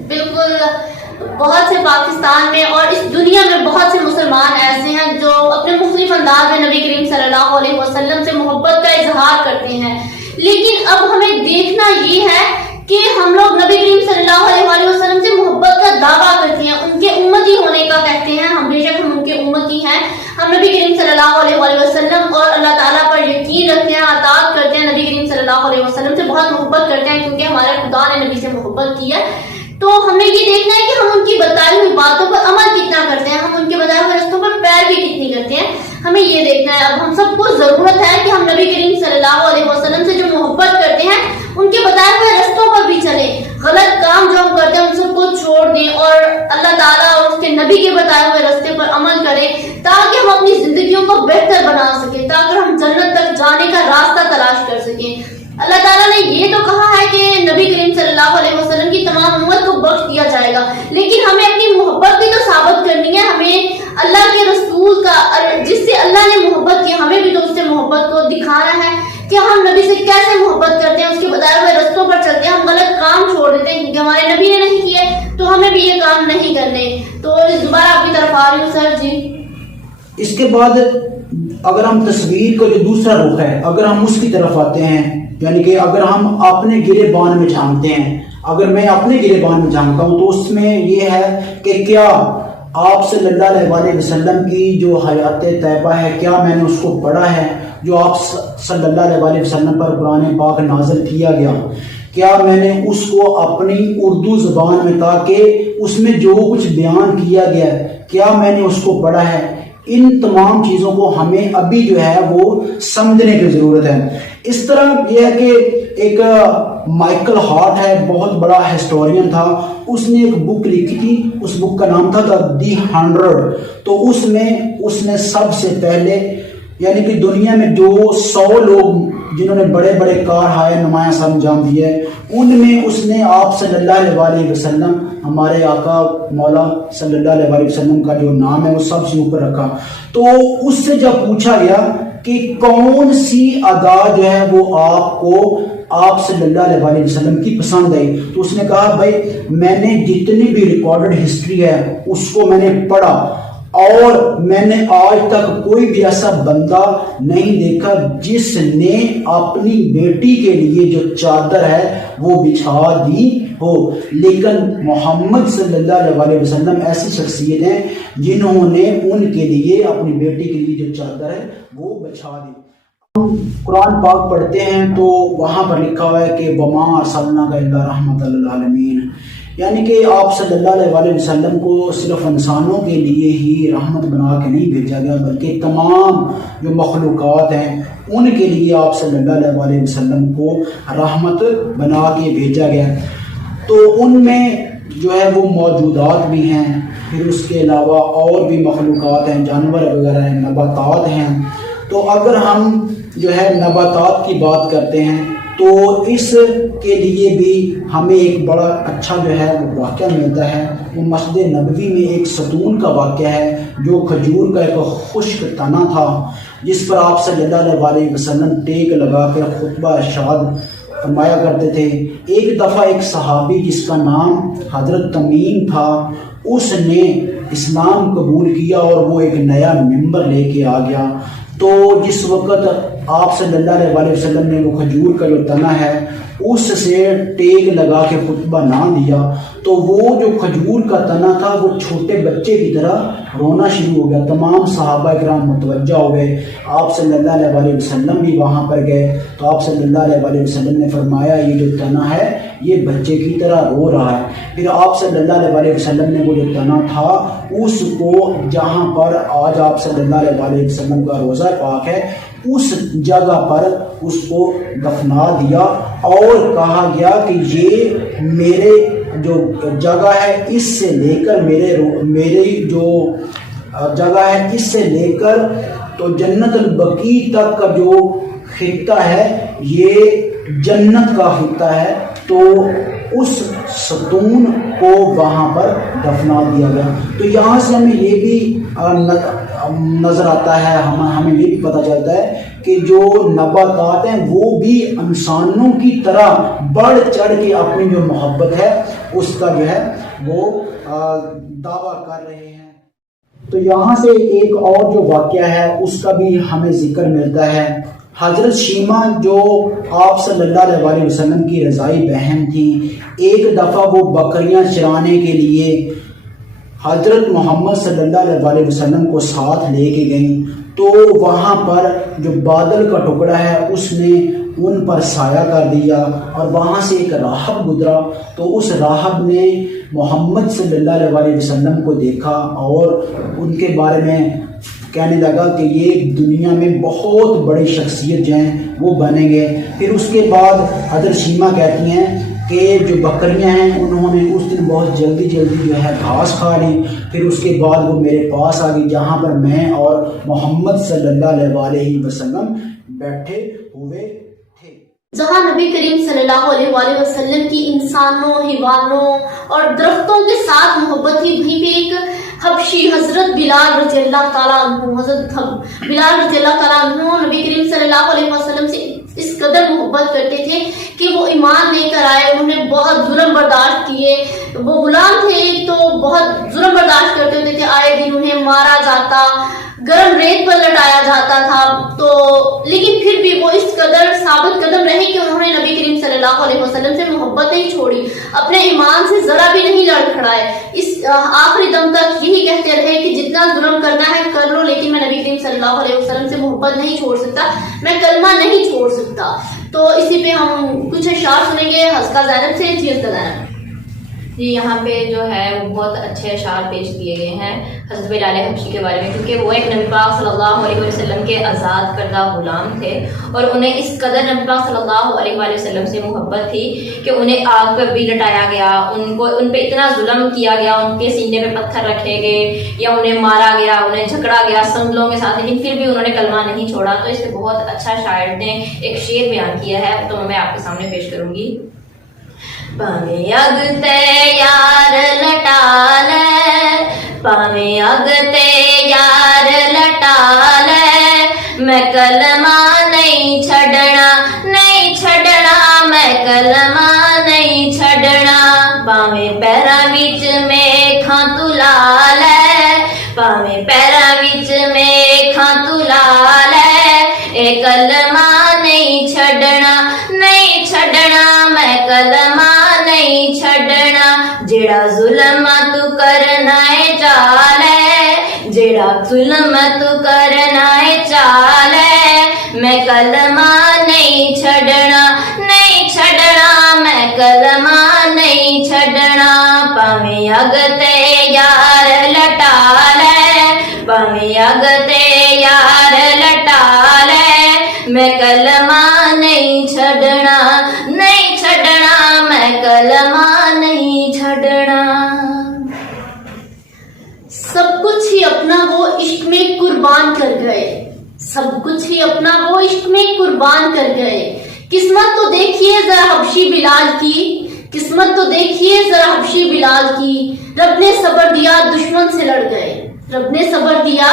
بالکل بہت سے پاکستان میں اور اس دنیا میں بہت سے مسلمان ایسے ہیں جو اپنے مختلف انداز میں نبی کریم صلی اللہ علیہ وسلم سے محبت کا اظہار کرتے ہیں، لیکن اب ہمیں دیکھنا یہ ہے کہ ہم لوگ نبی کریم صلی اللہ علیہ وسلم سے محبت کا دعویٰ کرتے ہیں، ان کے امتی ہونے کا کہتے ہیں، ہم بے شک ہم ان کے امتی ہیں، ہم نبی کریم صلی اللہ علیہ وسلم اور اللہ تعالیٰ پر یقین رکھتے ہیں، اطاعت کرتے ہیں، نبی کریم صلی اللہ علیہ وسلم سے بہت محبت کرتے ہیں کیونکہ ہمارے خدا نے نبی سے محبت کی ہے۔ تو ہمیں یہ دیکھنا ہے کہ ہم ان کی بتائی ہوئی باتوں پر عمل کتنا کرتے ہیں، ہم ان کے بتائے ہوئے رستوں پر پیروی کتنی کرتے ہیں، ہمیں یہ دیکھنا ہے۔ اب ہم سب کو ضرورت ہے کہ ہم نبی کریم صلی اللہ علیہ وسلم سے جو محبت کرتے ہیں ان کے بتائے ہوئے رستوں پر بھی چلیں، غلط کام جو ہم کرتے ہیں ان سب کو چھوڑ دیں اور اللہ تعالیٰ اور اس کے نبی کے بتائے ہوئے رستے پر عمل کریں تاکہ ہم اپنی زندگیوں کو بہتر بنا سکیں، تاکہ ہم جنت تک جانے کا راستہ تلاش کر سکیں۔ اللہ تعالیٰ نے یہ تو کہا ہے کہ نبی کریم صلی اللہ علیہ وسلم کی تمام امت کو بخش دیا جائے گا، لیکن ہمیں اپنی محبت بھی تو ثابت کرنی ہے، ہمیں اللہ کے رسول کا جس سے اللہ نے محبت کی ہمیں بھی تو اس سے محبت کو دکھانا ہے کہ ہم نبی سے کیسے محبت کرتے ہیں، اس کے بتائے ہوئے رستوں پر چلتے ہیں، ہم غلط کام چھوڑ دیتے ہیں کیونکہ ہمارے نبی نے نہیں کیے تو ہمیں بھی یہ کام نہیں کرنے۔ تو دوبارہ آپ کی طرف آ رہی ہوں سر جی۔ اس کے بعد اگر ہم تصویر کا جو دوسرا رخ ہے اگر ہم اس کی طرف آتے ہیں، یعنی کہ اگر ہم اپنے گریبان میں جھانکتے ہیں، اگر میں اپنے گریبان میں جھانکتا ہوں تو اس میں یہ ہے کہ کیا آپ صلی اللہ علیہ وسلم کی جو حیات طیبہ ہے کیا میں نے اس کو پڑھا ہے، جو آپ صلی اللہ علیہ وسلم پر قرآن پاک نازل کیا گیا، کیا میں نے اس کو اپنی اردو زبان میں تاکہ اس میں جو کچھ بیان کیا گیا کیا میں نے اس کو پڑھا ہے۔ ان تمام چیزوں کو ہمیں ابھی جو ہے وہ سمجھنے کی ضرورت ہے۔ اس طرح یہ ہے کہ ایک مائیکل ہارٹ ہے، بہت بڑا ہسٹورین تھا، اس نے ایک بک لکھی تھی، اس بک کا نام تھا دی 100۔ تو اس میں اس نے سب سے پہلے یعنی کہ دنیا میں جو 100 لوگ جنہوں نے بڑے بڑے کارہائے نمایاں سر انجام دیے ان میں اس نے آپ صلی اللہ علیہ وسلم ہمارے آقا مولا صلی اللہ علیہ وسلم کا جو نام ہے وہ سب سے اوپر رکھا۔ تو اس سے جب پوچھا گیا کہ کون سی ادا جو ہے وہ آپ کو آپ صلی اللہ علیہ وسلم کی پسند آئی، تو اس نے کہا بھائی میں نے جتنی بھی ریکارڈڈ ہسٹری ہے اس کو میں نے پڑھا اور میں نے آج تک کوئی بھی ایسا بندہ نہیں دیکھا جس نے اپنی بیٹی کے لیے جو چادر ہے وہ بچھا دی ہو، لیکن محمد صلی اللہ علیہ وسلم ایسی شخصیت ہیں جنہوں نے ان کے لیے اپنی بیٹی کے لیے جو چادر ہے وہ بچھا دی۔ ہم قرآن پاک پڑھتے ہیں تو وہاں پر لکھا ہوا ہے کہ وما ارسلناک الا رحمۃ للعالمین، یعنی کہ آپ صلی اللہ علیہ وسلم کو صرف انسانوں کے لیے ہی رحمت بنا کے نہیں بھیجا گیا، بلکہ تمام جو مخلوقات ہیں ان کے لیے آپ صلی اللہ علیہ وسلم کو رحمت بنا کے بھیجا گیا۔ تو ان میں جو ہے وہ موجودات بھی ہیں، پھر اس کے علاوہ اور بھی مخلوقات ہیں، جانور وغیرہ ہیں، نباتات ہیں۔ تو اگر ہم جو ہے نباتات کی بات کرتے ہیں تو اس کے لیے بھی ہمیں ایک بڑا اچھا جو ہے وہ واقعہ ملتا ہے۔ وہ مسجد نبوی میں ایک ستون کا واقعہ ہے جو کھجور کا ایک خشک تنا تھا، جس پر آپ صلی اللہ علیہ وسلم ٹیک لگا کر خطبہ ارشاد فرمایا کرتے تھے۔ ایک دفعہ ایک صحابی جس کا نام حضرت تمیم تھا، اس نے اسلام قبول کیا اور وہ ایک نیا ممبر لے کے آ گیا۔ تو جس وقت آپ صلی اللہ علیہ وسلم نے وہ کھجور کا جو تنا ہے اس سے ٹیک لگا کے خطبہ نہ دیا تو وہ جو کھجور کا تنا تھا وہ چھوٹے بچے کی طرح رونا شروع ہو گیا۔ تمام صحابہ کرام متوجہ ہو گئے، آپ صلی اللہ علیہ وسلم بھی وہاں پر گئے تو آپ صلی اللہ علیہ وسلم نے فرمایا یہ جو تنا ہے یہ بچے کی طرح رو رہا ہے۔ پھر آپ صلی اللہ علیہ وسلم نے وہ جو تنا تھا اس کو جہاں پر آج آپ صلی اللہ علیہ وسلم کا روضہ پاک ہے اس جگہ پر اس کو دفنا دیا اور کہا گیا کہ یہ میرے جو جگہ ہے اس سے لے کر میری جو جگہ ہے اس سے لے کر تو جنت البقیع تک کا جو خطہ ہے یہ جنت کا خطہ ہے، تو اس ستون کو وہاں پر دفنا دیا گیا۔ تو یہاں سے ہمیں یہ بھی نظر آتا ہے، ہمیں یہ بھی پتہ چلتا ہے کہ جو نباتات ہیں وہ بھی انسانوں کی طرح بڑھ چڑھ کے اپنی جو محبت ہے اس کا جو ہے وہ دعویٰ کر رہے ہیں۔ تو یہاں سے ایک اور جو واقعہ ہے اس کا بھی ہمیں ذکر ملتا ہے۔ حضرت شیمہ جو آپ صلی اللہ علیہ وسلم کی رضائی بہن تھی، ایک دفعہ وہ بکریاں چرانے کے لیے حضرت محمد صلی اللہ علیہ وسلم کو ساتھ لے کے گئیں تو وہاں پر جو بادل کا ٹکڑا ہے اس نے ان پر سایہ کر دیا اور وہاں سے ایک راہب گزرا تو اس راہب نے محمد صلی اللہ علیہ وسلم کو دیکھا اور ان کے بارے میں کہنے لگا کہ یہ دنیا میں بہت بڑی شخصیت جو ہیں وہ بنیں گے۔ پھر اس کے بعد حضرت شیمہ کہتی ہیں کہ جو بکریاں ہیں انہوں نے اس دن بہت جلدی جو ہے گھاس کھا لی، پھر اس کے بعد وہ میرے پاس آ گئی جہاں پر میں اور محمد صلی اللہ علیہ وسلم بیٹھے ہوئے تھے۔ جہاں نبی کریم صلی اللہ علیہ وسلم کی انسانوں، حیوانوں اور درختوں کے ساتھ محبت تھی، وہیں پہ ایک حبشی حضرت بلال رضی اللہ تعالیٰ عنہ، حضرت بلال رضی اللہ تعالیٰ عنہ نبی کریم صلی اللہ علیہ وسلم سے اس قدر محبت کرتے تھے کہ وہ ایمان لے کر آئے، انہوں نے بہت ظلم برداشت کیے، وہ غلام تھے تو بہت ظلم برداشت کرتے ہوتے تھے، آئے دن انہیں مارا جاتا، گرم ریت پر لٹایا جاتا تھا، تو لیکن پھر بھی وہ اس قدر ثابت قدم رہے کہ انہوں نے نبی کریم صلی اللہ علیہ وسلم سے محبت نہیں چھوڑی، اپنے ایمان سے ذرا بھی نہیں لڑکھڑائے، اس آخری دم تک یہی کہتے رہے کہ جتنا ظلم کرنا ہے کر لو لیکن میں نبی کریم صلی اللہ علیہ وسلم سے محبت نہیں چھوڑ سکتا، میں کلمہ نہیں چھوڑ سکتا۔ تو اسی پہ ہم کچھ اشعار سنیں گے حسکہ زینب سے۔ جی حسکہ زینب جی، یہاں پہ جو ہے وہ بہت اچھے اشعار پیش کیے گئے ہیں حضرت بلال حبشی کے بارے میں، کیونکہ وہ ایک نبی پاک صلی اللہ علیہ وسلم کے آزاد کردہ غلام تھے اور انہیں اس قدر نبی پاک صلی اللہ علیہ وسلم سے محبت تھی کہ انہیں آگ پر بھی لٹایا گیا، ان پہ اتنا ظلم کیا گیا، ان کے سینے پہ پتھر رکھے گئے یا انہیں مارا گیا، انہیں جھگڑا گیا سنگلوں کے ساتھ، لیکن پھر بھی انہوں نے کلمہ نہیں چھوڑا۔ تو اس پہ بہت اچھا شاعر نے ایک شعر بیان کیا ہے، تو میں آپ کے سامنے پیش کروں گی۔ پاویں اگتے یار لٹا لے، پاویں اگتے یار لٹا لے، میں کلمہ نہیں چھڈنا، نہیں چھڈنا، میں کلمہ نہیں چھڈنا، پاویں پیراں وچ میکھاں تو لا لے، پاویں میں کلمہ نہیں چھڈنا، نہیں چھڈنا میں کلمہ نہیں چھڈنا، جیڑا ظلم تو کرنا ہے چال ہے، جیڑا ظلم تو کرنا ہے چال ہے، میں کلمہ نہیں چھڈنا، نہیں چھڈنا میں کلمہ نہیں چھڈنا، پاویں اگ تے یار لٹا لے، پاویں اگ تے یار لٹا لے، میں کلمہ نہیں چھڈنا، نہیں چھڈنا میں کلمہ نہیں چھڈنا۔ سب کچھ ہی اپنا وہ عشق میں قربان کر گئے، سب کچھ ہی اپنا وہ عشق میں قربان کر گئے، قسمت تو دیکھیے ذرا حبشی بلال کی، قسمت تو دیکھیے ذرا حبشی بلال کی، رب نے صبر دیا دشمن سے لڑ گئے، رب نے صبر دیا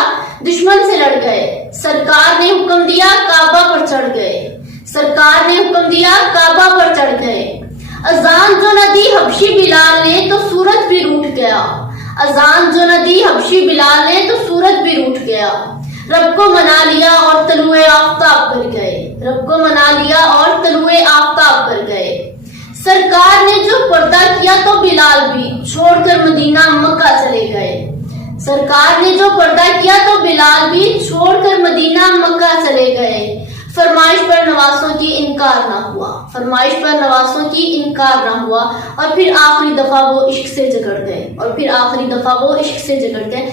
دشمن سے لڑ گئے، سرکار نے حکم دیا کعبہ پر چڑھ گئے، سرکار نے حکم دیا کعبہ پر چڑھ گئے، اذان جو نہ دی حبشی بلال نے تو سورج بھی روٹھ گیا، اذان جو نہ دی حبشی بلال نے تو سورج بھی روٹھ گیا، رب کو منا لیا اور طلوع آفتاب کر گئے، رب کو منا لیا اور طلوع آفتاب کر گئے، سرکار نے جو پردہ کیا تو بلال بھی چھوڑ کر مدینہ مکہ چلے گئے، سرکار نے جو پردہ کیا تو بلال بھی چھوڑ کر مدینہ مکہ چلے گئے، فرمائش پر نوازوں کی انکار نہ ہوا، فرمائش پر نوازوں کی انکار نہ ہوا، اور پھر آخری دفعہ وہ عشق سے جگڑ گئے، اور پھر آخری دفعہ وہ عشق سے جگڑ گئے۔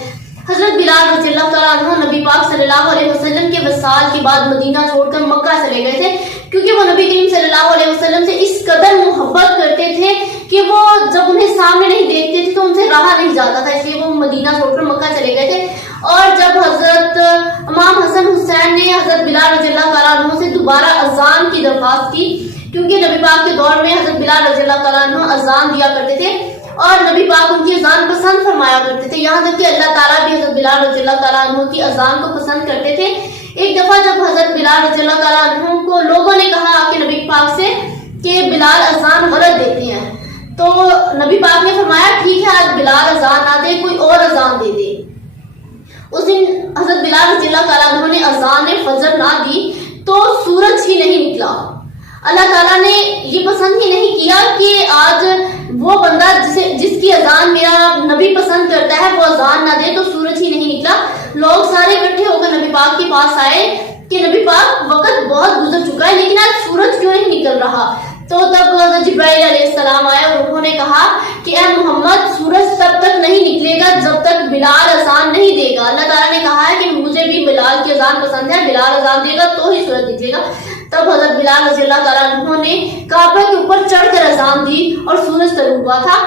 حضرت بلال رضی اللہ تعالیٰ عنہ نبی پاک صلی اللہ علیہ وسلم کے وصال کے بعد مدینہ چھوڑ کر مکہ چلے گئے تھے، کیونکہ وہ نبی کریم صلی اللہ علیہ وسلم سے اس قدر محبت کرتے تھے کہ وہ جب انہیں سامنے نہیں دیکھتے تھے تو ان سے رہا نہیں جاتا تھا، اس لیے وہ مدینہ چھوڑ کر مکہ چلے گئے تھے۔ اور جب حضرت امام حسن حسین نے حضرت بلال رضی اللہ تعالیٰ عنہ سے دوبارہ اذان کی درخواست کی، کیونکہ نبی پاک کے دور میں حضرت بلال رضی اللہ تعالیٰ عنہ اذان دیا کرتے تھے اور نبی پاک ان کی اذان پسند فرمایا کرتے تھے، یہاں تک کہ اللہ تعالیٰ بھی حضرت بلال رضی اللہ تعالیٰ عنہ کی اذان کو پسند کرتے تھے۔ ایک دفعہ جب حضرت بلال رضی اللہ تعالیٰ عنہ کو لوگوں نے کہا کہ نبی پاک سے کہ بلال اذان غلط دیتے ہیں، تو نبی پاک نے فرمایا ٹھیک ہے آج بلال اذان نہ دے، کوئی اور اذان دے دے۔ اس دن حضرت بلال رضی اللہ تعالیٰ عنہ نے اذان فجر نہ دی تو سورج ہی نہیں نکلا۔ اللہ تعالیٰ نے یہ پسند ہی نہیں کیا کہ آج وہ بندہ جس کی اذان میرا نبی پسند کرتا ہے وہ اذان نہ دے، تو سورج ہی نہیں نکلا۔ لوگ سارے اکٹھے ہو کر نبی پاک کے پاس آئے کہ نبی پاک وقت بہت گزر چکا ہے لیکن آج سورج کیوں نہیں نکل رہا؟ تو تب حضرت جبرائیل علیہ السلام آئے اور انہوں نے کہا کہ اے محمد سورج تب تک نہیں نکلے گا جب تک بلال اذان نہیں دے گا۔ اللہ تعالیٰ نے کہا ہے کہ مجھے بھی بلال کی اذان پسند ہے، بلال اذان دے گا تو ہی سورج نکلے گا۔ تب حضرت بلال رضی اللہ تعالیٰ عنہ نے کعبہ کے اوپر چڑھ کر اذان دی اور سورج طلوع ہوا تھا۔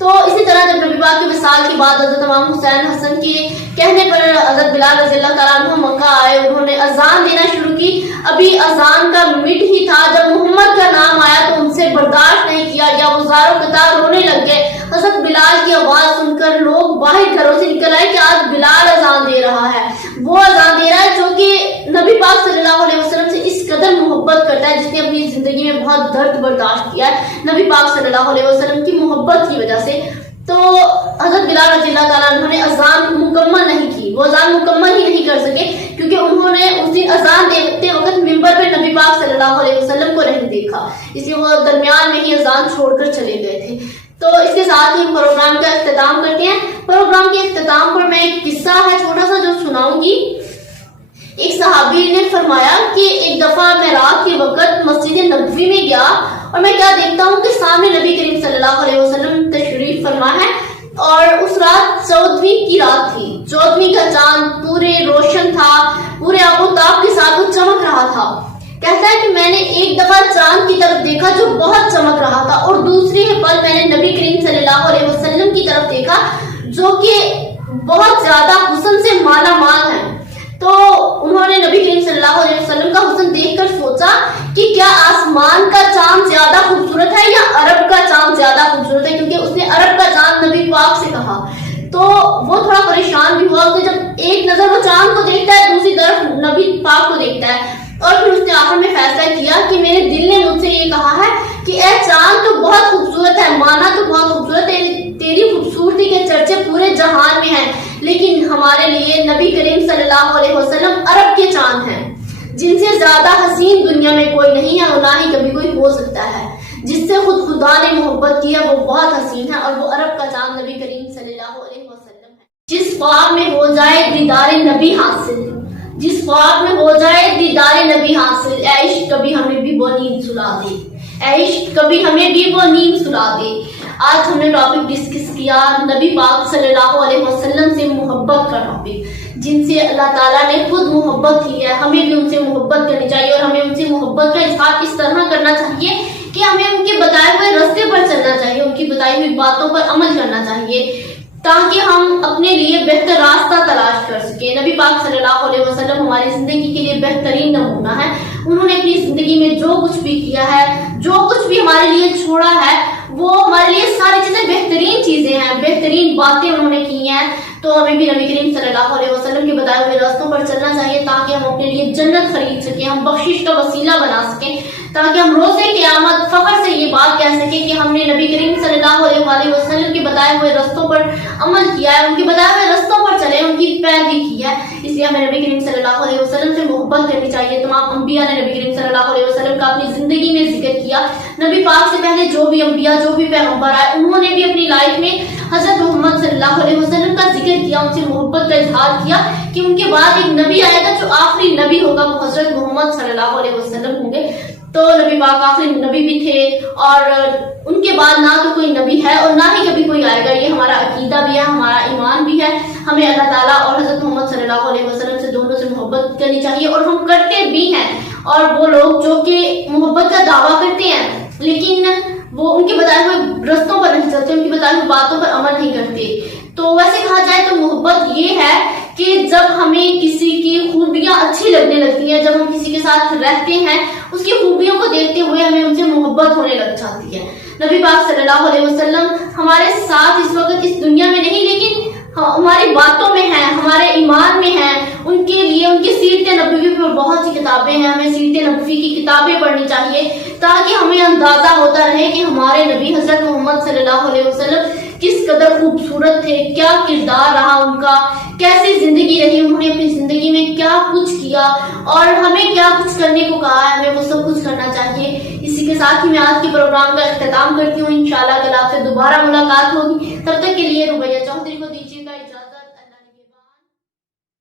تو اسی طرح جب نبی پاک کے وصال کے بعد حضرت امام حسین حسن کے کہنے پر حضرت بلال رضی اللہ تعالیٰ عنہ مکہ آئے، انہوں نے اذان دینا شروع کی۔ ابھی اذان کا مٹ ہی تھا جب محمد کا نام آیا تو ان سے برداشت نہیں کیا گیا، وہ زاروں قطار رونے لگ گئے۔ حضرت بلال کی آواز سن کر لوگ باہر گھروں سے نکل آئے کہ آج بلال اذان دے رہا ہے، وہ اذان دے رہا ہے جو کہ نبی پاک صلی اللہ علیہ وسلم سے اس قدر محبت کرتا ہے، جس نے اپنی زندگی میں بہت درد برداشت کیا ہے نبی پاک صلی اللہ علیہ وسلم کی محبت کی وجہ سے۔ تو حضرت بلال رضی اللہ تعالیٰ عنہ نے اذان مکمل نہیں کی، وہ اذان مکمل ہی نہیں کر سکے کیونکہ انہوں نے اس دن اذان دیتے وقت منبر پہ نبی پاک صلی اللہ علیہ وسلم کو نہیں دیکھا، اس لیے وہ درمیان میں ہی اذان چھوڑ کر چلے گئے تھے۔ تو اس کے ساتھ ہی پروگرام کا اختتام کرتے ہیں۔ پروگرام کے اختتام پر میں ایک قصہ ہے چھوٹا سا جو سناؤں گی۔ ایک صحابی نے فرمایا کہ ایک دفعہ میں رات کے وقت مسجد نبوی میں گیا اور میں کیا دیکھتا ہوں کہ سامنے نبی کریم صلی اللہ علیہ وسلم تشریف فرما ہے اور اس رات 14ویں کی رات تھی، 14ویں کا چاند پورے روشن تھا، پورے آب و تاب کے ساتھ وہ چمک رہا تھا۔ کہتا ہے کہ میں نے ایک دفعہ چاند کی طرف دیکھا جو بہت چمک رہا تھا اور دوسری پل میں نے نبی کریم صلی اللہ علیہ وسلم کی طرف دیکھا جو کہ بہت زیادہ حسن سے مالا مال ہے۔ تو انہوں نے نبی کریم صلی اللہ علیہ وسلم کا حسن دیکھ کر سوچا کہ کیا آسمان کا چاند زیادہ خوبصورت ہے یا عرب کا چاند زیادہ خوبصورت ہے، کیونکہ اس نے عرب کا چاند نبی پاک سے کہا۔ تو وہ تھوڑا پریشان بھی ہوا، اس نے جب ایک نظر وہ چاند کو دیکھتا ہے دوسری طرف نبی پاک کو دیکھتا ہے اور پھر اس نے آخر میں فیصلہ کیا کہ میرے دل نے مجھ سے یہ کہا ہے کہ اے چاند تو بہت خوبصورت ہے، مانا تو بہت خوبصورت ہے، تیری خوبصورتی کے چرچے پورے جہان میں ہیں، لیکن ہمارے لیے نبی کریم صلی اللہ علیہ وسلم عرب کے چاند ہیں۔ جن سے زیادہ حسین دنیا میں کوئی نہیں ہے اور نہ ہی کبھی کوئی ہو سکتا ہے. جس سے خود خدا نے محبت کی ہے وہ بہت حسین ہے اور وہ عرب کا چاند نبی کریم صلی اللہ علیہ وسلم ہے. جس خواب میں ہو جائے دیدار نبی حاصل, جس خواب میں ہو جائے دیدار نبی حاصل, اے عشق کبھی ہمیں بھی وہ نیند سلا دے, اے عشق کبھی ہمیں بھی وہ نیند سلا دے. آج ہم نے ٹاپک ڈسکس کیا نبی پاک صلی اللہ علیہ وسلم سے محبت کا ٹاپک, جن سے اللہ تعالیٰ نے خود محبت کی ہے. ہمیں بھی ان سے محبت کرنی چاہیے اور ہمیں ان سے محبت کا اظہار اس طرح کرنا چاہیے کہ ہمیں ان کے بتائے ہوئے راستے پر چلنا چاہیے, ان کی بتائی ہوئی باتوں پر عمل کرنا چاہیے تاکہ ہم اپنے لیے بہتر راستہ تلاش کر سکیں. نبی پاک صلی اللہ علیہ وسلم ہماری زندگی کے لیے بہترین نمونہ ہے. انہوں نے اپنی زندگی میں جو کچھ بھی کیا ہے, جو کچھ بھی ہمارے لیے چھوڑا ہے, وہ ہمارے لیے ساری چیزیں بہترین چیزیں ہیں, بہترین باتیں انہوں نے کی ہیں. تو ہمیں بھی نبی کریم صلی اللہ علیہ وسلم کے بتائے ہوئے راستوں پر چلنا چاہیے تاکہ ہم اپنے لیے جنت خرید سکیں, ہم بخشش کا وسیلہ بنا سکیں, تاکہ ہم روز قیامت فخر سے یہ بات کہہ سکیں کہ ہم نے نبی کریم صلی اللہ علیہ وسلم کے بتائے ہوئے راستوں پر عمل کیا ہے, ان کے بتائے ہوئے راستوں پر چلے, ان کی پیروی کی ہے. اس لیے ہمیں نبی کریم صلی اللہ علیہ وسلم سے محبت کرنی چاہیے. تمام انبیاء نے نبی کریم صلی اللہ علیہ وسلم کا اپنی زندگی میں ذکر کیا. نبی پاک سے پہلے جو بھی انبیاء, جو بھی پیغمبر آئے, انہوں نے بھی اپنی لائف میں حضرت محمد صلی اللہ علیہ وسلم کا ذکر کیا, ان سے محبت کا اظہار کیا کہ ان کے بعد ایک نبی آئے گا جو آخری نبی ہوگا, وہ حضرت محمد صلی اللہ علیہ وسلم ہوں گے. تو نبی پاک آخری نبی بھی تھے اور ان کے بعد نہ تو کوئی نبی ہے اور نہ ہی کبھی کوئی آئے گا. یہ ہمارا عقیدہ بھی ہے, ہمارا ایمان بھی ہے. ہمیں اللہ تعالیٰ اور حضرت محمد صلی اللہ علیہ وسلم سے دونوں سے محبت کرنی چاہیے اور ہم کرتے بھی ہیں. اور وہ لوگ جو کہ محبت کا دعویٰ کرتے ہیں لیکن وہ ان کے بتائے ہوئے رستوں پر نہیں چلتے, ان کی بتائی ہوئی باتوں پر عمل نہیں کرتے. تو ویسے کہا جائے تو محبت یہ ہے کہ جب ہمیں کسی کی خوبیاں اچھی لگنے لگتی ہیں, جب ہم کسی کے ساتھ رہتے ہیں, اس کی خوبیوں کو دیکھتے ہوئے ہمیں ان سے محبت ہونے لگ جاتی ہے. نبی پاک صلی اللہ علیہ وسلم ہمارے ساتھ اس وقت اس دنیا میں نہیں لیکن ہماری باتوں میں ہیں, ہمارے ایمان میں ہیں. ان کے لیے ان کی سیرت نبوی پر بہت سی کتابیں ہیں, ہمیں سیرت نبوی کی کتابیں پڑھنی چاہیے تاکہ ہمیں اندازہ ہوتا رہے کہ ہمارے نبی حضرت محمد صلی اللہ علیہ وسلم کس قدر خوبصورت تھے, کیا کردار رہا ان کا, کیسی زندگی رہی, انہوں نے اپنی زندگی میں کیا کچھ کیا اور ہمیں کیا کچھ کرنے کو کہا ہے, ہمیں وہ سب کچھ کرنا چاہیے. اسی کے ساتھ ہی میں آج کے پروگرام کا اختتام کرتی ہوں. انشاءاللہ کل آپ سے دوبارہ ملاقات ہوگی. تب تک کے لیے ربیہ